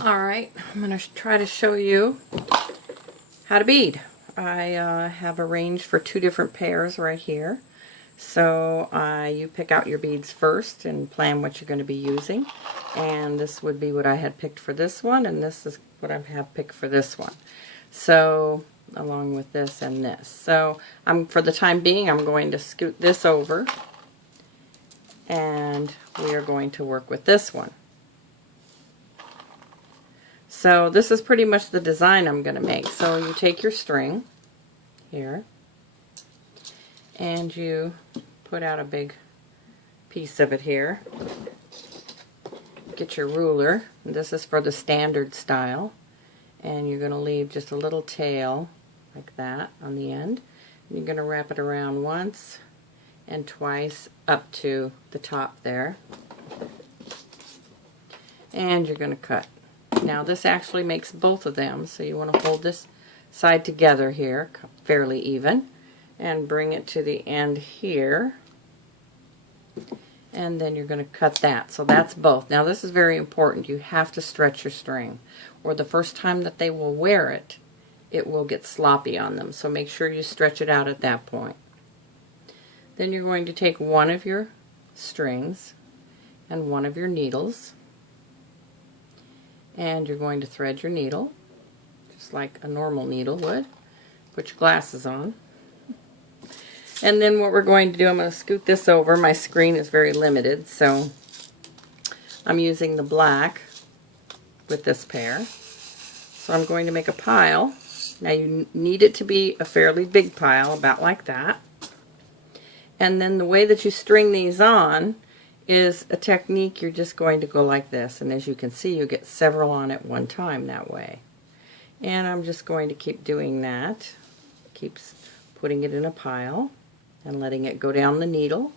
Alright, I'm going to try to show you how to bead. I have arranged for two different pairs right here. So you pick out your beads first and plan what you're going to be using. And this would be what I had picked for this one, and this is what I have picked for this one. So, along with this and this. So, for the time being, I'm going to scoot this over, and we are going to work with this one. So this is pretty much the design I'm going to make. So you take your string here and you put out a big piece of it here. Get your ruler. This is for the standard style. And you're going to leave just a little tail like that on the end. And you're going to wrap it around once and twice up to the top there. And you're going to cut. Now this actually makes both of them, so you want to hold this side together here, fairly even, and bring it to the end here, and then you're going to cut that. So that's both. Now this is very important. You have to stretch your string, or the first time that they will wear it, it will get sloppy on them. So make sure you stretch it out at that point. Then you're going to take one of your strings and one of your needles, and you're going to thread your needle just like a normal needle would. Put your glasses on. And then what we're going to do, I'm going to scoot this over. My screen is very limited, so I'm using the black with this pair. So I'm going to make a pile. Now you need it to be a fairly big pile, about like that. And then the way that you string these on is a technique. You're just going to go like this, and as you can see, you get several on at one time that way. And I'm just going to keep doing that. Keep putting it in a pile and letting it go down the needle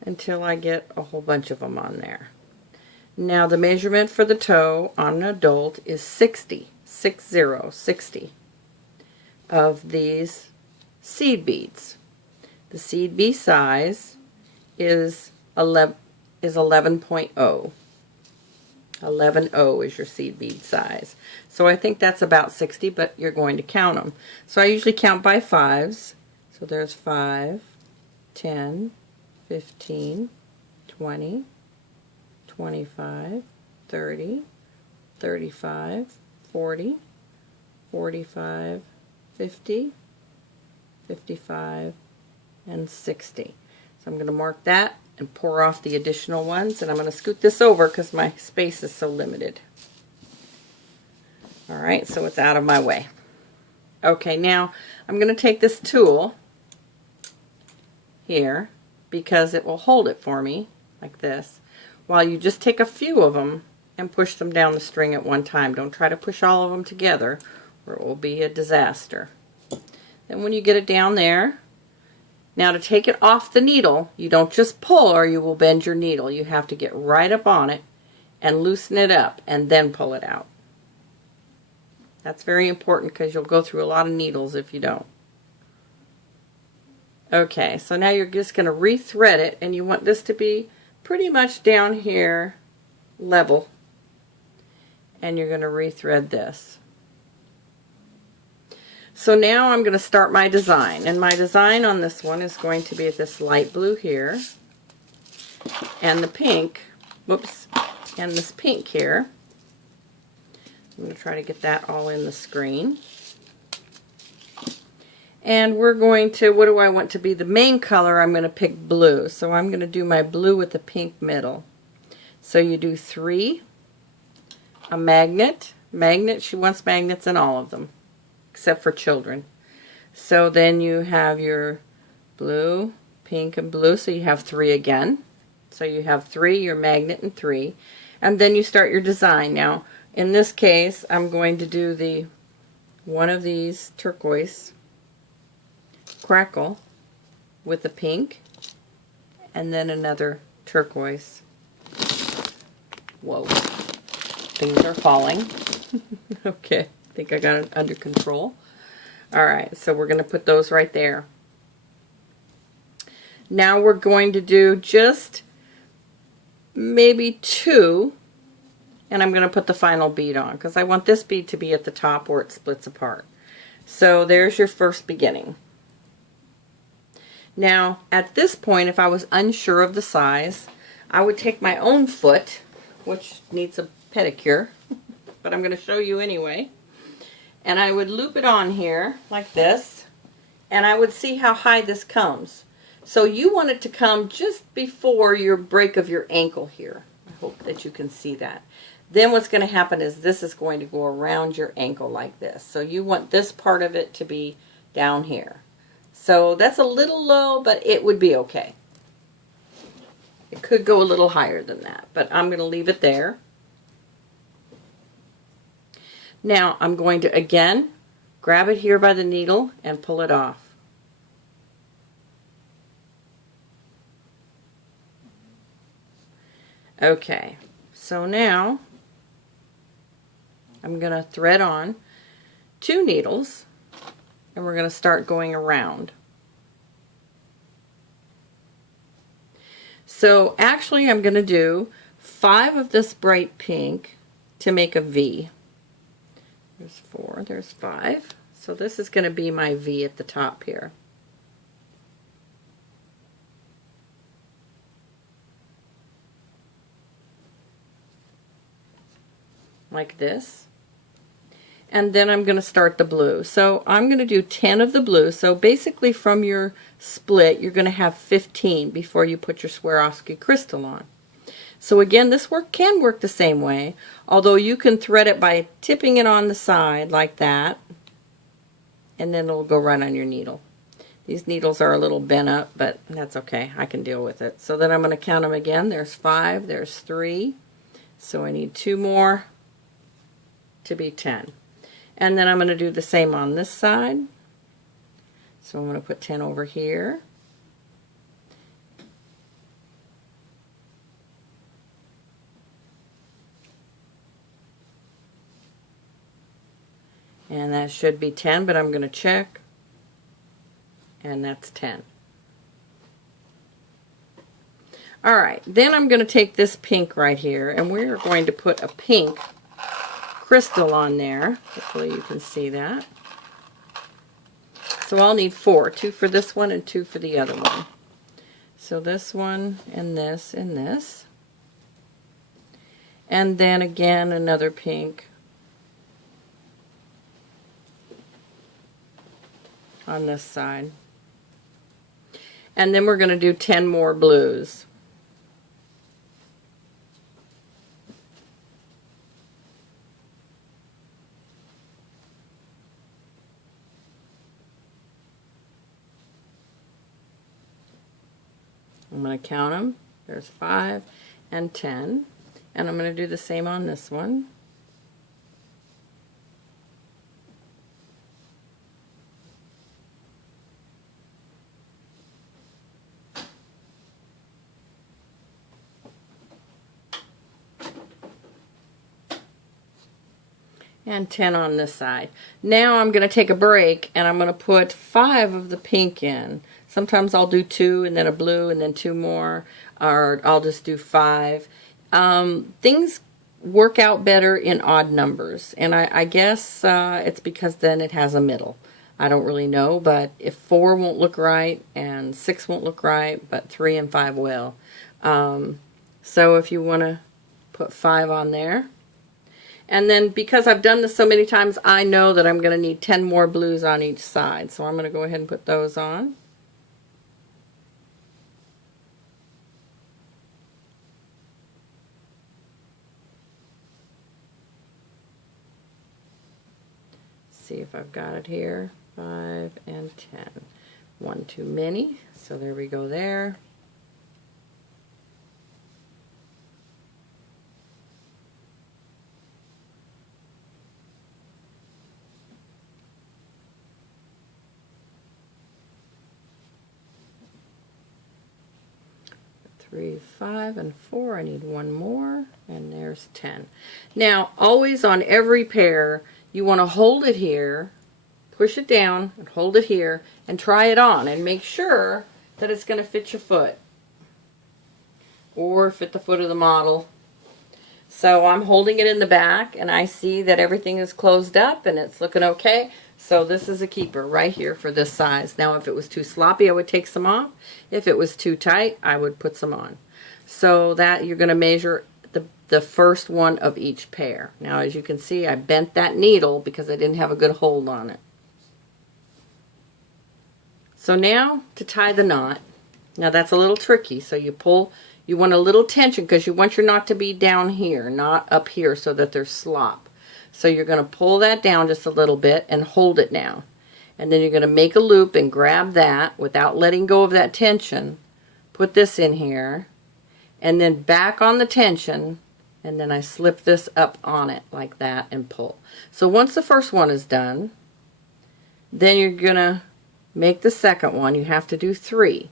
until I get a whole bunch of them on there. Now the measurement for the toe on an adult is 60 of these seed beads. The seed bead size is 11.0. 11.0 is your seed bead size. So I think that's about 60, but you're going to count them. So I usually count by fives. So there's 5, 10, 15, 20, 25, 30, 35, 40, 45, 50, 55, and 60. So I'm going to mark that and pour off the additional ones, and I'm going to scoot this over because my space is so limited. Alright, so it's out of my way. Okay, now I'm going to take this tool here because it will hold it for me like this, while you just take a few of them and push them down the string at one time. Don't try to push all of them together or it will be a disaster. Then when you get it down there, now to take it off the needle, you don't just pull or you will bend your needle. You have to get right up on it and loosen it up and then pull it out. That's very important because you'll go through a lot of needles if you don't. Okay, so now you're just going to re-thread it, and you want this to be pretty much down here level. And you're going to re-thread this. So now I'm going to start my design, and my design on this one is going to be this light blue here, and the pink, whoops, and this pink here. I'm going to try to get that all in the screen. And we're going to, what do I want to be the main color? I'm going to pick blue, so I'm going to do my blue with the pink middle. So you do 3, a magnet, she wants magnets in all of them, except for children. So then you have your blue, pink, and blue, so you have 3 again. So you have 3, your magnet, and 3. And then you start your design. Now, in this case, I'm going to do one of these turquoise crackle with the pink, and then another turquoise. Whoa, things are falling. Okay, I think I got it under control. Alright, so we're going to put those right there. Now we're going to do just maybe 2, and I'm going to put the final bead on because I want this bead to be at the top where it splits apart. So there's your first beginning. Now at this point, if I was unsure of the size, I would take my own foot, which needs a pedicure, but I'm going to show you anyway, and I would loop it on here like this, and I would see how high this comes. So you want it to come just before your break of your ankle here. I hope that you can see that. Then what's going to happen is this is going to go around your ankle like this. So you want this part of it to be down here. So that's a little low, but it would be okay. It could go a little higher than that, but I'm going to leave it there. Now I'm going to again grab it here by the needle and pull it off. Okay, so now I'm going to thread on 2 needles and we're going to start going around. So actually I'm going to do 5 of this bright pink to make a V. There's 4, there's 5. So this is going to be my V at the top here. Like this. And then I'm going to start the blue. So I'm going to do 10 of the blue. So basically from your split, you're going to have 15 before you put your Swarovski crystal on. So again, this can work the same way, although you can thread it by tipping it on the side like that, and then it'll go right on your needle. These needles are a little bent up, but that's okay. I can deal with it. So then I'm going to count them again. There's 5, there's 3. So I need 2 more to be 10. And then I'm going to do the same on this side. So I'm going to put 10 over here. And that should be 10, but I'm going to check. And that's 10. Alright, then I'm going to take this pink right here, and we're going to put a pink crystal on there. Hopefully you can see that. So I'll need 4, 2 for this one and 2 for the other one. So this one and this and this. And then again another pink on this side. And then we're going to do 10 more blues. I'm going to count them. There's 5 and 10. And I'm going to do the same on this one. And 10 on this side. Now I'm going to take a break and I'm going to put 5 of the pink in. Sometimes I'll do 2 and then a blue and then 2 more, or I'll just do 5. Things work out better in odd numbers, and I guess it's because then it has a middle. I don't really know, but if 4 won't look right and 6 won't look right, but 3 and 5 will. So if you want to put 5 on there. And then because I've done this so many times, I know that I'm going to need 10 more blues on each side. So I'm going to go ahead and put those on. See if I've got it here. 5 and 10. 1 too many. So there we go there. Three, 5, and 4. I need 1 more, and there's 10. Now, always on every pair, you want to hold it here, push it down, and hold it here, and try it on, and make sure that it's going to fit your foot. or fit the foot of the model. So I'm holding it in the back and I see that everything is closed up and it's looking okay. So this is a keeper right here for this size. Now if it was too sloppy, I would take some off. If it was too tight, I would put some on. So that you're going to measure the first one of each pair. Now as you can see, I bent that needle because I didn't have a good hold on it. So now to tie the knot. Now that's a little tricky. So you pull, you want a little tension because you want your knot to be down here, not up here, so that there's slop. So you're going to pull that down just a little bit and hold it now. And then you're going to make a loop and grab that without letting go of that tension. Put this in here and then back on the tension, and then I slip this up on it like that and pull. So once the first one is done, then you're going to make the second one. You have to do 3.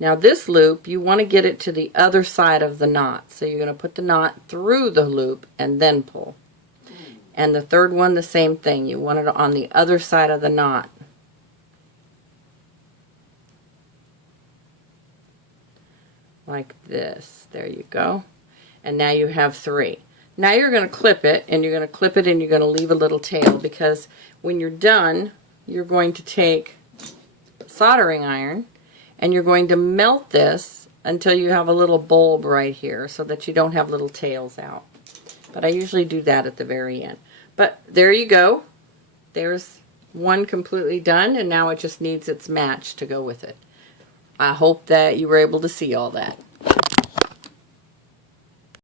Now this loop, you want to get it to the other side of the knot. So you're going to put the knot through the loop and then pull. And the third one, the same thing. You want it on the other side of the knot. Like this. There you go. And now you have 3. Now you're going to clip it, and you're going to clip it, and you're going to leave a little tail, because when you're done, you're going to take a soldering iron and you're going to melt this until you have a little bulb right here so that you don't have little tails out. But I usually do that at the very end. But there you go. There's one completely done, and now it just needs its match to go with it. I hope that you were able to see all that.